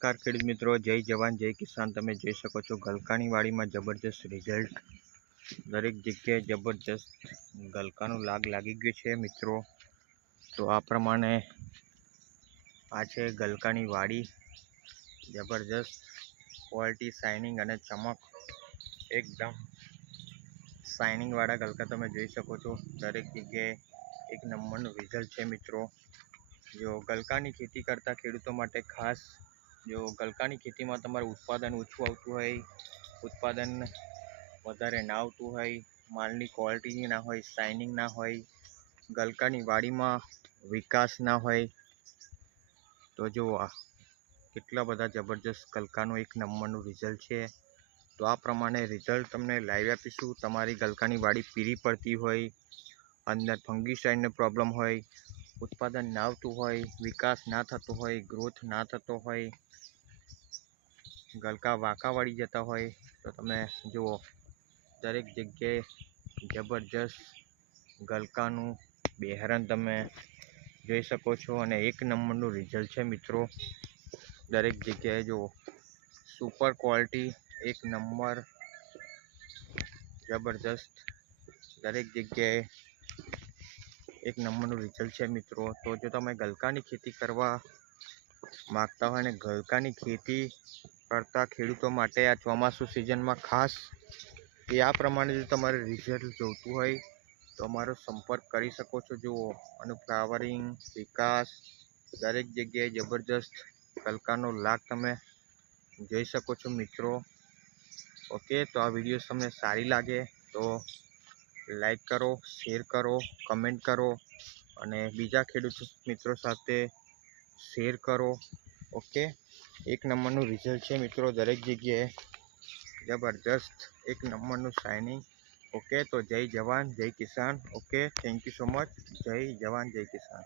નમસ્કાર ખેડૂત મિત્રો, જય જવાન, જય કિસાન. તમે જોઈ શકો છો ગલકાની વાડીમાં જબરજસ્ત રિઝલ્ટ દરેક જગ્યાએ જબરજસ્ત ગલકાનું લાગ લાગી ગયું છે મિત્રો. તો આ પ્રમાણે આ છે ગલકાની વાડી જબરજસ્ત ક્વોલિટી શાઇનિંગ અને ચમક. એકદમ શાઇનિંગવાળા ગલકા તમે જોઈ શકો છો. દરેક જગ્યાએ એક નંબરનું રિઝલ્ટ છે મિત્રો. જો ગલકાની ખેતી કરતા ખેડૂતો માટે ખાસ જો ગલકાની ખેતીમાં તમારે ઉત્પાદન ઓછું આવતું હોય, ઉત્પાદન વધારે ના આવતું હોય, માલની ક્વોલિટી ના હોય શાઇનિંગ ના હોય, ગલકાની વાડીમાં વિકાસ ના હોય, તો જુઓ કેટલા બધા જબરજસ્ત ગલકાનું એક નંબરનું રિઝલ્ટ છે. તો આ પ્રમાણે રિઝલ્ટ તમને લાવી આપીશું. તમારી ગલકાની વાડી પીરી પડતી હોય, અંદર ફંગીસાઇડનો પ્રોબ્લેમ હોય ઉત્પાદન ના આવતું હોય, વિકાસ ના થતો હોય ગ્રોથ ના થતો હોય, ગલકા વાંકા વળી જતા હોય, તો તમે જુઓ, દરેક જગ્યાએ જબરજસ્ત ગલકાનું બેહરણ તમે જોઈ શકો છો અને એક નંબરનું રિઝલ્ટ છે મિત્રો. દરેક જગ્યાએ જુઓ સુપર ક્વોલિટી એક નંબર, જબરજસ્ત દરેક જગ્યાએ એક નંબરનું રિઝલ્ટ છે મિત્રો. તો જો તમે ગલકાની ખેતી કરવા માગતા હોય અને ગલકાની ખેતી કરતા ખેડૂતો માટે આ ચોમાસું સિઝનમાં ખાસ એ આ પ્રમાણે જો તમારે રિઝલ્ટ જોઈતું હોય, તો અમારો સંપર્ક કરી શકો છો. જુઓ અને ફ્લાવરિંગ વિકાસ, દરેક જગ્યાએ જબરજસ્ત ગલકાનો લાગ તમે જોઈ શકો છો મિત્રો. ઓકે, તો આ વીડિયો તમને સારી લાગે તો લાઈક કરો શેર કરો કમેન્ટ કરો અને બીજા ખેડૂત મિત્રો સાથે શેર કરો ઓકે એક નંબરનું રિઝલ્ટ છે મિત્રો, દરેક જગ્યાએ જબરજસ્ત એક નંબરનું શાઇનિંગ ઓકે તો જય જવાન, જય કિસાન okay thank you so much જય જવાન, જય કિસાન.